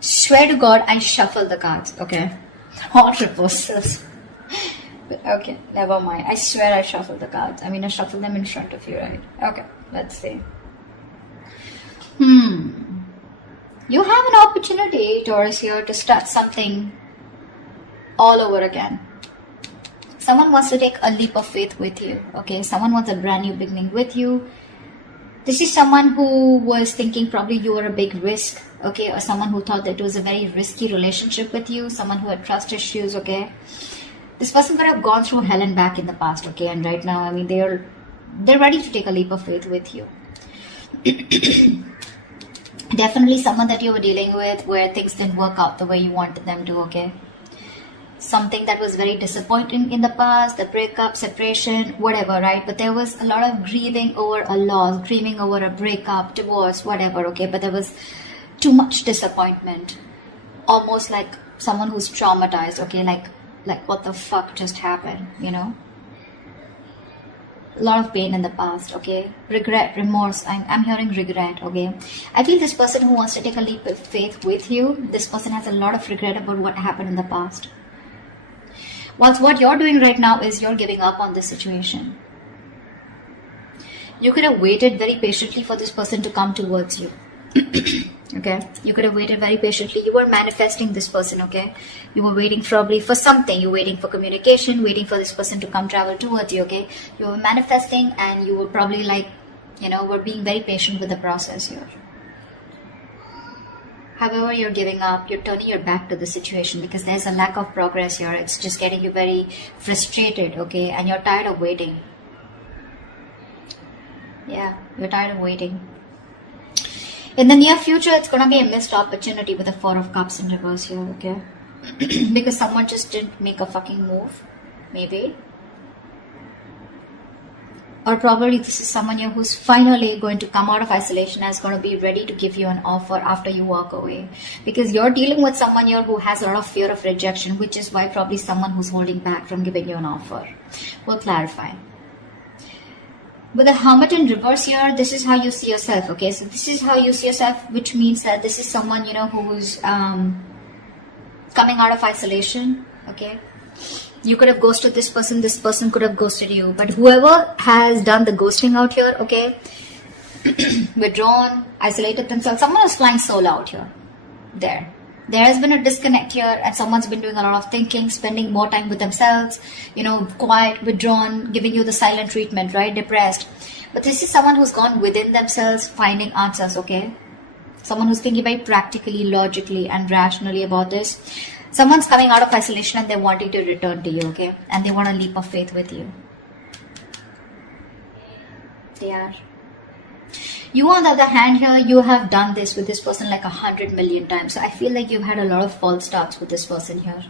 Swear to God, I shuffle the cards, okay? All reversals. Okay, never mind. I swear I shuffle the cards. I mean, I shuffle them in front of you, right? Okay, let's see. You have an opportunity, Taurus, here to start something all over again. Someone wants to take a leap of faith with you, okay? Someone wants a brand new beginning with you. This is someone who was thinking probably you were a big risk, okay? Or someone who thought that it was a very risky relationship with you. Someone who had trust issues, okay? This person could have gone through hell and back in the past, okay? And right now, I mean, they're ready to take a leap of faith with you. Definitely someone that you were dealing with where things didn't work out the way you wanted them to, okay? Something that was very disappointing in the past, the breakup, separation, whatever, right? But there was a lot of grieving over a loss, grieving over a breakup, divorce, whatever, okay? But there was too much disappointment. Almost like someone who's traumatized, okay? Like what the fuck just happened, you know? A lot of pain in the past, okay? Regret, remorse. I'm hearing regret, okay? I feel this person who wants to take a leap of faith with you, this person has a lot of regret about what happened in the past. Whilst what you're doing right now is you're giving up on this situation. You could have waited very patiently for this person to come towards you. Okay? You could have waited very patiently. You were manifesting this person, okay? You were waiting probably for something. You were waiting for communication, waiting for this person to come travel towards you, okay? You were manifesting and you were probably like, you know, were being very patient with the process here. However, you're giving up, you're turning your back to the situation because there's a lack of progress here. It's just getting you very frustrated, okay? And you're tired of waiting. Yeah, you're tired of waiting. In the near future, it's going to be a missed opportunity with the Four of Cups in reverse here, okay? Because someone just didn't make a fucking move, maybe. Or probably this is someone here who's finally going to come out of isolation and is going to be ready to give you an offer after you walk away. Because you're dealing with someone here who has a lot of fear of rejection, which is why probably someone who's holding back from giving you an offer. We'll clarify. With the Hermit in reverse here, this is how you see yourself, okay? So this is how you see yourself, which means that this is someone, you know, who's coming out of isolation, okay? You could have ghosted this person could have ghosted you. But whoever has done the ghosting out here, okay, withdrawn, isolated themselves, someone is flying solo out here. There has been a disconnect here and someone's been doing a lot of thinking, spending more time with themselves, you know, quiet, withdrawn, giving you the silent treatment, right, depressed. But this is someone who's gone within themselves, finding answers, okay? Someone who's thinking very practically, logically and rationally about this. Someone's coming out of isolation and they're wanting to return to you, okay? And they want a leap of faith with you. They are. You, on the other hand here, you have done this with this person like 100 million times. So I feel like you've had a lot of false starts with this person here.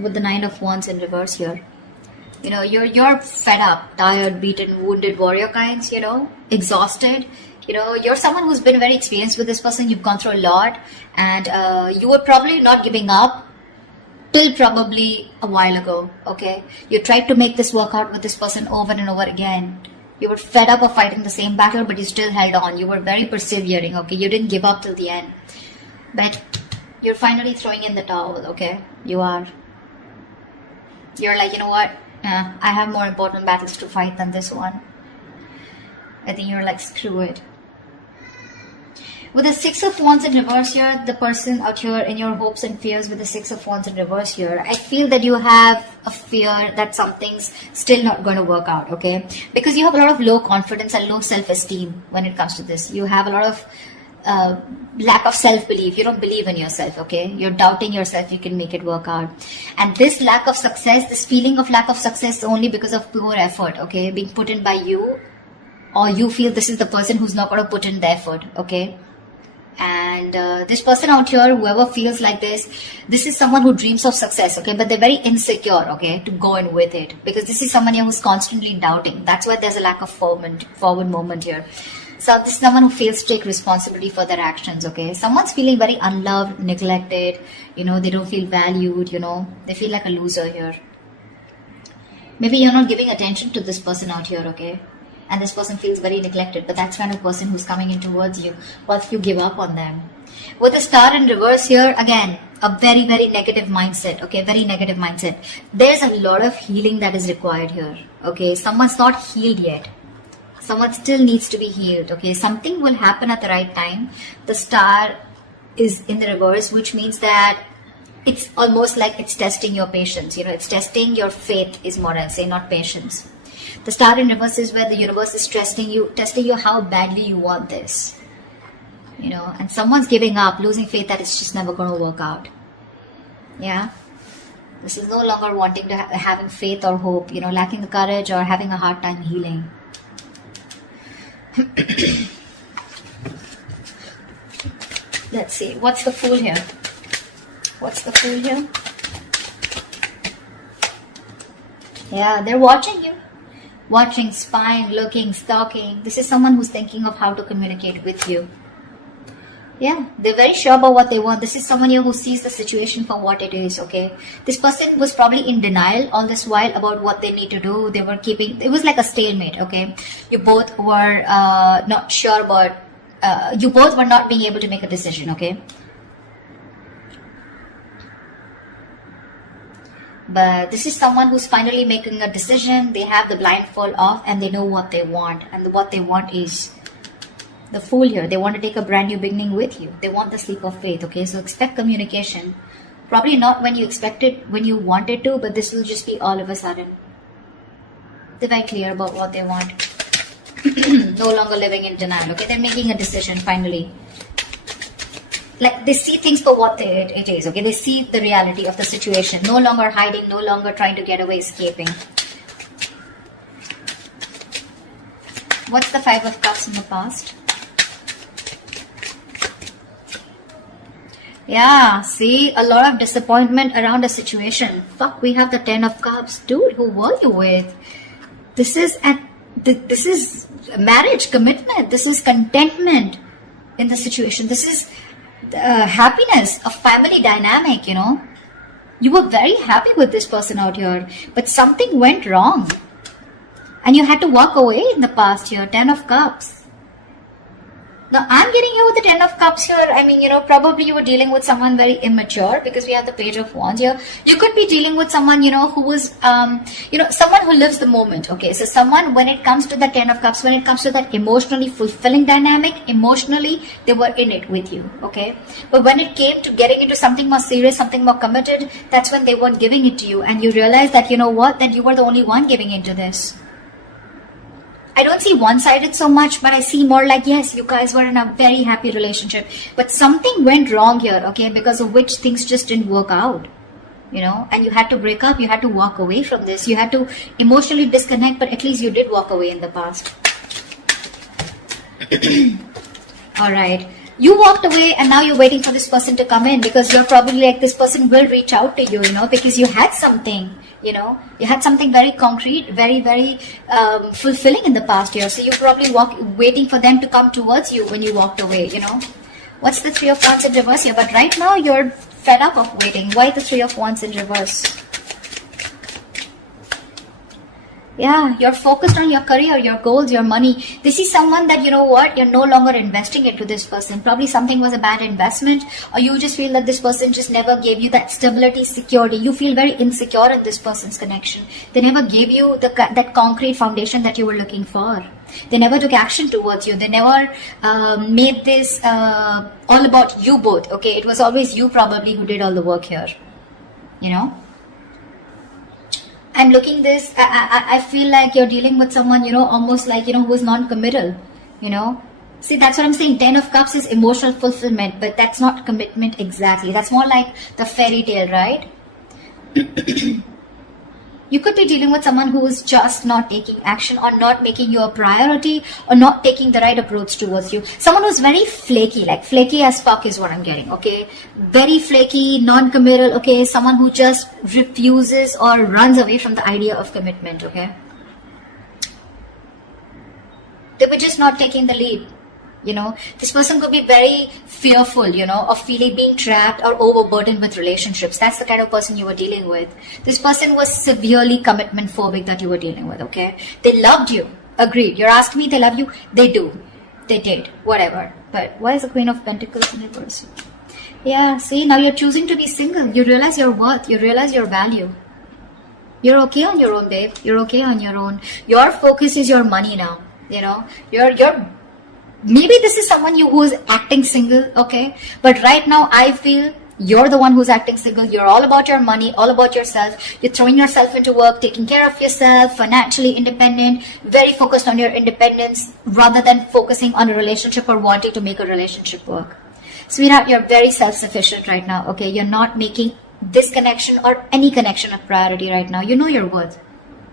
With the Nine of Wands in reverse here. You know, you're fed up, tired, beaten, wounded warrior kinds, you know, exhausted. You know, you're someone who's been very experienced with this person. You've gone through a lot and you were probably not giving up till probably a while ago, okay? You tried to make this work out with this person over and over again. You were fed up of fighting the same battle, but you still held on. You were very persevering, okay? You didn't give up till the end. But you're finally throwing in the towel, okay? You are. You're like, you know what? I have more important battles to fight than this one. I think you're like, screw it. With the Six of Wands in reverse here, the person out here in your hopes and fears with the Six of Wands in reverse here, I feel that you have a fear that something's still not going to work out, okay? Because you have a lot of low confidence and low self-esteem when it comes to this. You have a lot of lack of self-belief. You don't believe in yourself, okay? You're doubting yourself you can make it work out. And this lack of success, this feeling of lack of success is only because of poor effort, okay? Being put in by you, or you feel this is the person who's not going to put in the effort, okay? And this person out here, whoever feels like this is someone who dreams of success, okay? But they're very insecure, okay, to go in with it. Because this is someone here who's constantly doubting. That's why there's a lack of forward movement here. So this is someone who fails to take responsibility for their actions, okay? Someone's feeling very unloved, neglected, you know, they don't feel valued, you know, they feel like a loser here. Maybe you're not giving attention to this person out here, okay? And this person feels very neglected, but that's kind of person who's coming in towards you. What if you give up on them? With the star in reverse here, again, a very, very negative mindset, okay, very negative mindset. There's a lot of healing that is required here, okay. Someone's not healed yet. Someone still needs to be healed, okay. Something will happen at the right time. The star is in the reverse, which means that it's almost like it's testing your patience, you know, it's testing your faith is more I'll say, not patience. The star in reverse is where the universe is testing you how badly you want this. You know, and someone's giving up, losing faith that it's just never going to work out. Yeah. This is no longer wanting to having faith or hope, you know, lacking the courage or having a hard time healing. Let's see. What's the Fool here? What's the Fool here? Yeah, they're watching you. Watching, spying, looking, stalking. This is someone who's thinking of how to communicate with you. Yeah, they're very sure about what they want. This is someone here who sees the situation for what it is, okay? This person was probably in denial all this while about what they need to do. They were keeping, it was like a stalemate, okay? You both were not sure about, you both were not being able to make a decision, okay? But this is someone who's finally making a decision. They have the blindfold off and they know what they want. And what they want is the Fool here. They want to take a brand new beginning with you. They want the sleep of faith, okay? So expect communication. Probably not when you expect it, when you want it to, but this will just be all of a sudden. They're very clear about what they want. No longer living in denial, okay? They're making a decision finally. Like they see things for what it is, okay? They see the reality of the situation. No longer hiding, no longer trying to get away, escaping. What's the Five of Cups in the past? Yeah, see, a lot of disappointment around a situation. Fuck, we have the Ten of Cups. Dude, who were you with? This is marriage, commitment. This is contentment in the situation. This is happiness, a family dynamic, you know. You were very happy with this person out here, but something went wrong. And you had to walk away in the past here. Ten of Cups. Now, I'm getting here with the Ten of Cups here. I mean, you know, probably you were dealing with someone very immature because we have the Page of Wands here. You could be dealing with someone, you know, who was, you know, someone who lives the moment. Okay, so someone, when it comes to the Ten of Cups, when it comes to that emotionally fulfilling dynamic, emotionally, they were in it with you. Okay, but when it came to getting into something more serious, something more committed, that's when they weren't giving it to you. And you realize that, you know what, that you were the only one giving into this. I don't see one-sided so much, but I see more like, yes, you guys were in a very happy relationship, but something went wrong here, okay, because of which things just didn't work out, you know, and you had to break up, you had to walk away from this, you had to emotionally disconnect, but at least you did walk away in the past. All right. You walked away and now you're waiting for this person to come in because you're probably like, this person will reach out to you, you know, because you had something, you know, you had something very concrete, very, very fulfilling in the past year. So you're probably waiting for them to come towards you when you walked away, you know. What's the Three of Wands in reverse here? But right now you're fed up of waiting. Why the Three of Wands in reverse? Yeah, you're focused on your career, your goals, your money. This is someone that, you know what, you're no longer investing into this person. Probably something was a bad investment, or you just feel that this person just never gave you that stability, security. You feel very insecure in this person's connection. They never gave you that concrete foundation that you were looking for. They never took action towards you. They never made this all about you both. Okay, it was always you probably who did all the work here, you know. I'm looking this, I feel like you're dealing with someone, you know, almost like, you know, who is non-committal, you know. See, that's what I'm saying. Ten of Cups is emotional fulfillment, but that's not commitment exactly. That's more like the fairy tale, right? You could be dealing with someone who is just not taking action or not making you a priority or not taking the right approach towards you. Someone who's very flaky, like flaky as fuck is what I'm getting, okay? Very flaky, non-committal, okay? Someone who just refuses or runs away from the idea of commitment, okay? They were just not taking the lead. You know, this person could be very fearful, you know, of feeling being trapped or overburdened with relationships. That's the kind of person you were dealing with. This person was severely commitment phobic that you were dealing with, okay? They loved you. Agreed. You're asking me they love you? They do. They did. Whatever. But why is the Queen of Pentacles in reverse? Yeah, see, now you're choosing to be single. You realize your worth. You realize your value. You're okay on your own, babe. You're okay on your own. Your focus is your money now. You know, maybe this is someone who is acting single, okay? But right now, I feel you're the one who's acting single. You're all about your money, all about yourself. You're throwing yourself into work, taking care of yourself, financially independent, very focused on your independence rather than focusing on a relationship or wanting to make a relationship work. Sweetheart, you're very self-sufficient right now, okay? You're not making this connection or any connection a priority right now. You know your worth.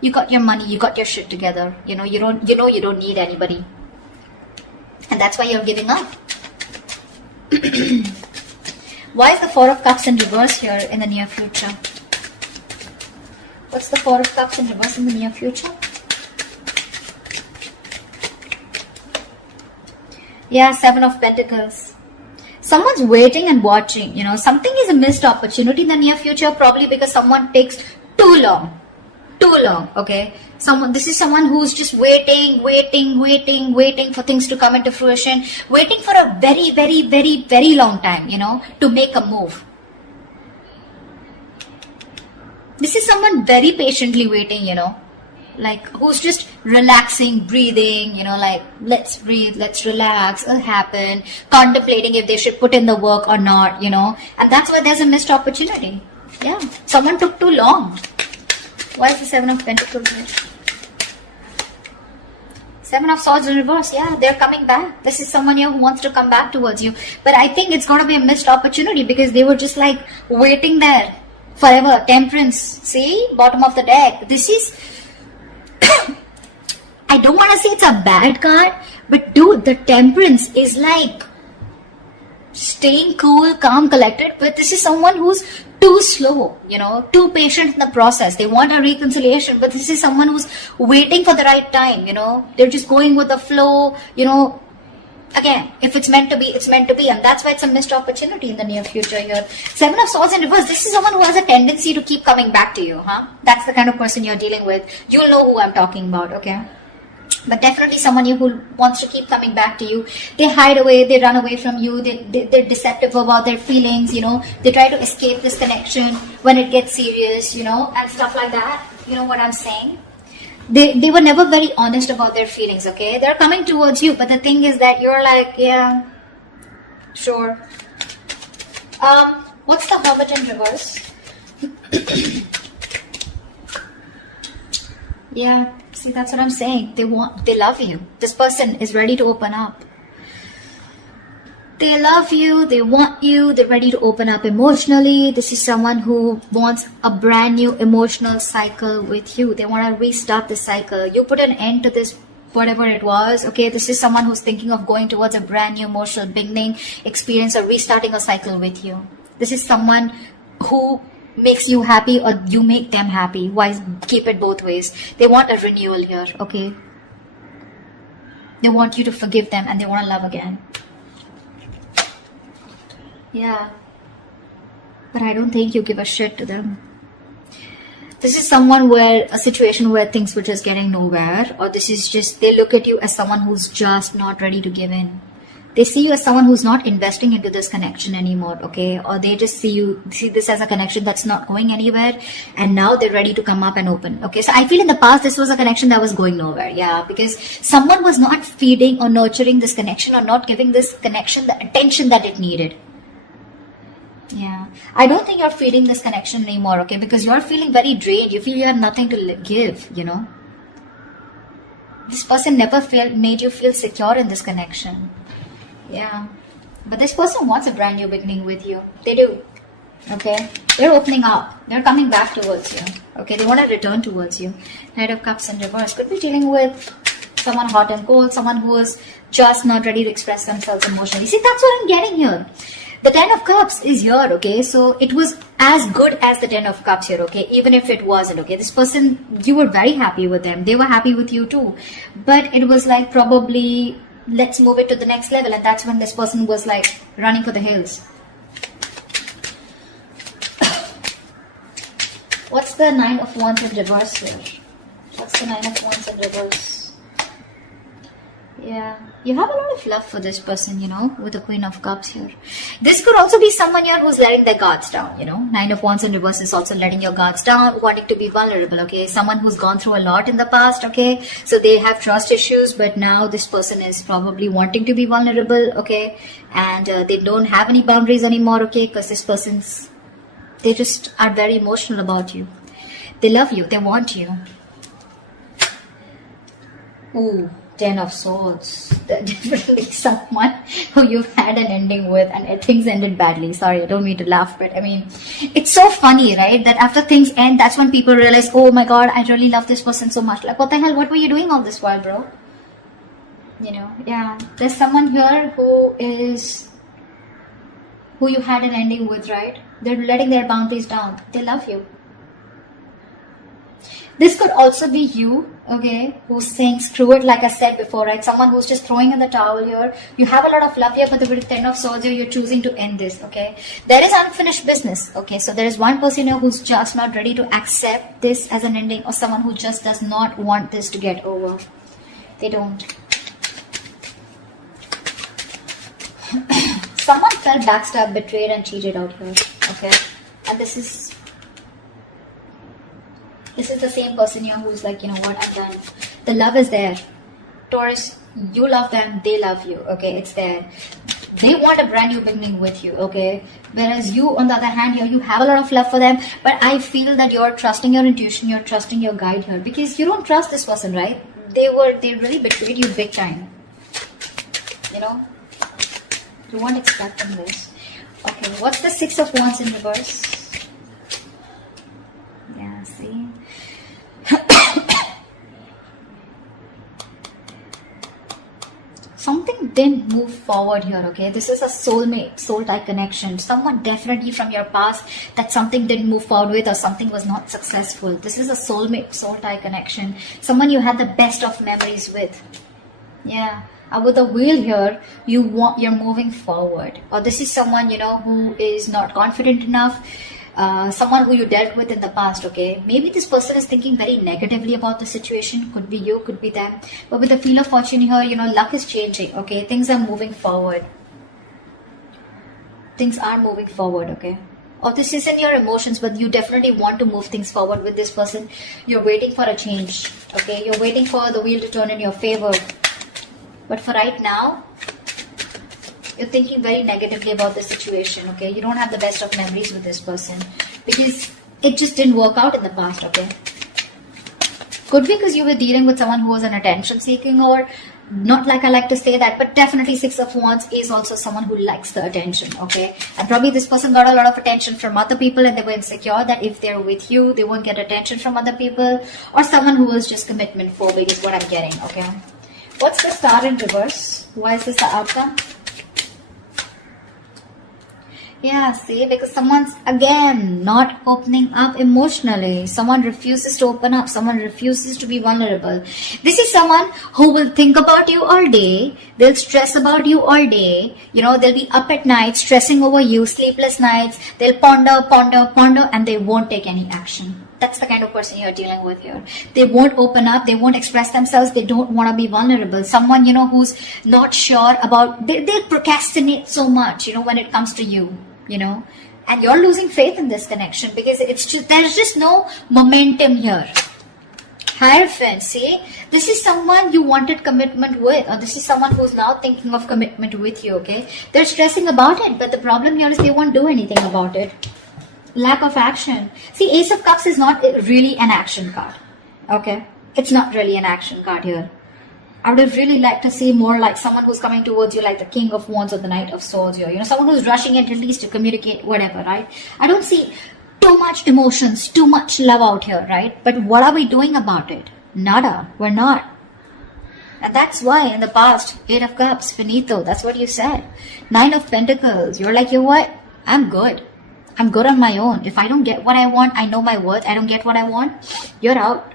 You got your money, you got your shit together. You know you don't need anybody. And that's why you're giving up. Why is the Four of Cups in reverse here in the near future? What's the Four of Cups in reverse in the near future? Yeah, Seven of Pentacles. Someone's waiting and watching, you know. Something is a missed opportunity in the near future, probably because someone takes too long, okay? This is someone who's just waiting for things to come into fruition, waiting for a very long time, you know, to make a move. This is someone very patiently waiting, you know, like who's just relaxing, breathing, you know, like let's breathe, let's relax, it'll happen, contemplating if they should put in the work or not, you know. And that's why there's a missed opportunity. Yeah, someone took too long. Why is the Seven of Pentacles here? Seven of Swords in reverse. Yeah, they're coming back. This is someone here who wants to come back towards you. But I think it's going to be a missed opportunity because they were just like waiting there forever. Temperance. See? Bottom of the deck. This is... I don't want to say it's a bad card, but dude, the Temperance is like staying cool, calm, collected. But this is someone who's too slow, you know, too patient in the process. They want a reconciliation, but this is someone who's waiting for the right time, you know. They're just going with the flow, you know. Again, if it's meant to be, it's meant to be. And that's why it's a missed opportunity in the near future here. Seven of Swords in reverse. This is someone who has a tendency to keep coming back to you, huh? That's the kind of person you're dealing with. You'll know who I'm talking about, okay? But definitely someone who wants to keep coming back to you. They hide away, they run away from you, they're deceptive about their feelings, you know. They try to escape this connection when it gets serious, you know, and stuff like that. You know what I'm saying? They were never very honest about their feelings, okay? They're coming towards you, but the thing is that you're like, yeah, sure. What's the Hermit in reverse? Yeah. See, that's what I'm saying. They love you. This person is ready to open up. They love you, they want you, they're ready to open up emotionally. This is someone who wants a brand new emotional cycle with you. They want to restart the cycle. You put an end to this, whatever it was, okay? This is someone who's thinking of going towards a brand new emotional beginning, experience, or restarting a cycle with you. This is someone who makes you happy or you make them happy. Why keep it both ways? They want a renewal here, okay? They want you to forgive them and they want to love again. Yeah. But I don't think you give a shit to them. This is someone where a situation where things were just getting nowhere, or this is just they look at you as someone who's just not ready to give in. They see you as someone who's not investing into this connection anymore, okay? Or they just see this as a connection that's not going anywhere, and now they're ready to come up and open, okay? So I feel in the past this was a connection that was going nowhere, yeah, because someone was not feeding or nurturing this connection or not giving this connection the attention that it needed. Yeah, I don't think you're feeding this connection anymore, okay? Because you're feeling very drained. You feel you have nothing to give, you know? This person never made you feel secure in this connection. Yeah, but this person wants a brand new beginning with you. They do, okay? They're opening up. They're coming back towards you, okay? They want to return towards you. Knight of Cups in reverse. Could be dealing with someone hot and cold, someone who is just not ready to express themselves emotionally. See, that's what I'm getting here. The Ten of Cups is here, okay? So it was as good as the Ten of Cups here, okay? Even if it wasn't, okay? This person, you were very happy with them. They were happy with you too. But it was like probably, let's move it to the next level. And that's when this person was like running for the hills. What's the Nine of Wands in reverse here? What's the Nine of Wands in reverse? Yeah, you have a lot of love for this person, with the Queen of Cups here. This could also be someone here who's letting their guards down, Nine of Wands in reverse is also letting your guards down, wanting to be vulnerable, okay? Someone who's gone through a lot in the past, okay? So they have trust issues, but now this person is probably wanting to be vulnerable, okay? And they don't have any boundaries anymore, okay? Because this person's, they just are very emotional about you. They love you, they want you. Ooh. 10 of Swords. Definitely someone who you've had an ending with and things ended badly. Sorry, I don't mean to laugh, but I mean, it's so funny, right? That after things end, that's when people realize, oh my god, I really love this person so much. Like, what the hell? What were you doing all this while, bro? Yeah. There's someone here who you had an ending with, right? They're letting their boundaries down. They love you. This could also be you, okay, who's saying screw it, like I said before, right? Someone who's just throwing in the towel here. You have a lot of love here, but with 10 of Swords here, you're choosing to end this, okay? There is unfinished business, okay? So there is one person here who's just not ready to accept this as an ending, or someone who just does not want this to get over. They don't. Someone felt backstabbed, betrayed, and cheated out here, okay? And this is the same person here who's like, you know what, I'm done. The love is there. Taurus, you love them, they love you, okay? It's there. They want a brand new beginning with you, okay? Whereas you, on the other hand, here, you have a lot of love for them, but I feel that you're trusting your intuition, you're trusting your guide here, because you don't trust this person, right? They really betrayed you big time. You weren't expecting this. Okay, what's the Six of Wands in reverse? Yeah, see? Something didn't move forward here, okay? This is a soulmate, soul-tie connection. Someone definitely from your past that something didn't move forward with, or something was not successful. This is a soulmate, soul-tie connection. Someone you had the best of memories with. Yeah. With the wheel here, you're moving forward. Or this is someone, who is not confident enough. Someone who you dealt with in the past, okay? Maybe this person is thinking very negatively about the situation. Could be you, could be them. But with the Wheel of Fortune here, luck is changing, okay? Things are moving forward. Things are moving forward, okay? Or this isn't your emotions, but you definitely want to move things forward with this person. You're waiting for a change, okay? You're waiting for the wheel to turn in your favor. But for right now, you're thinking very negatively about the situation, okay? You don't have the best of memories with this person because it just didn't work out in the past, okay? Could be because you were dealing with someone who was an attention seeking, or not like I like to say that, but definitely Six of Wands is also someone who likes the attention, okay? And probably this person got a lot of attention from other people and they were insecure that if they're with you, they won't get attention from other people, or someone who was just commitment phobic is what I'm getting, okay? What's the Star in reverse? Why is this the outcome? Yeah, see, because someone's, again, not opening up emotionally. Someone refuses to open up. Someone refuses to be vulnerable. This is someone who will think about you all day. They'll stress about you all day. They'll be up at night, stressing over you, sleepless nights. They'll ponder, and they won't take any action. That's the kind of person you're dealing with here. They won't open up. They won't express themselves. They don't want to be vulnerable. Someone, who's not sure about, they'll procrastinate so much, when it comes to you, and you're losing faith in this connection because there's just no momentum here. Hierophant, see, this is someone you wanted commitment with, or this is someone who's now thinking of commitment with you, okay? They're stressing about it, but the problem here is they won't do anything about it. Lack of action. See, Ace of Cups is not really an action card. Okay? It's not really an action card here. I would have really liked to see more like someone who's coming towards you like the King of Wands or the Knight of Swords here. Someone who's rushing at least to communicate, whatever, right? I don't see too much emotions, too much love out here, right? But what are we doing about it? Nada. We're not. And that's why in the past, 8 of Cups, finito. That's what you said. 9 of Pentacles. You're like, you know what? I'm good. I'm good on my own. If I don't get what I want, I know my worth. I don't get what I want, you're out.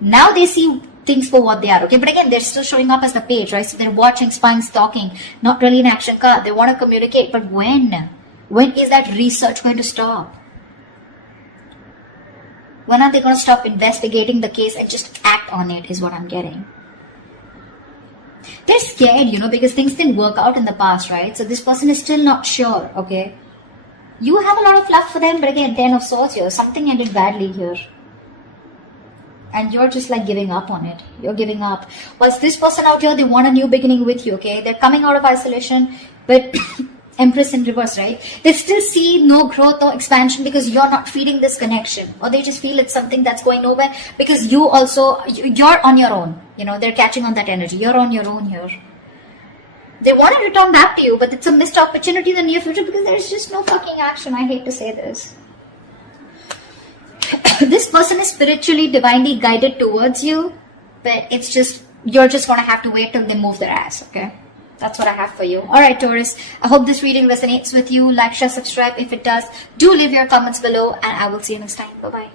Now they see things for what they are, okay? But again, they're still showing up as the page, right? So they're watching, spying, stalking. Not really an action card. They want to communicate, but when? When is that research going to stop? When are they going to stop investigating the case and just act on it is what I'm getting. They're scared, you know, because things didn't work out in the past, right? So this person is still not sure, okay? You have a lot of love for them, but again, 10 of swords here. Something ended badly here. And you're just like giving up on it. You're giving up. Whilst this person out here, they want a new beginning with you, okay? They're coming out of isolation, but Empress in reverse, right? They still see no growth or expansion because you're not feeding this connection. Or they just feel it's something that's going nowhere because you're on your own. You know, they're catching on that energy. You're on your own here. They want to return back to you, but it's a missed opportunity in the near future because there's just no fucking action. I hate to say this. This person is spiritually, divinely guided towards you, but it's just, you're just going to have to wait till they move their ass, okay? That's what I have for you. Alright, Taurus, I hope this reading resonates with you. Like, share, subscribe if it does. Do leave your comments below, and I will see you next time. Bye-bye.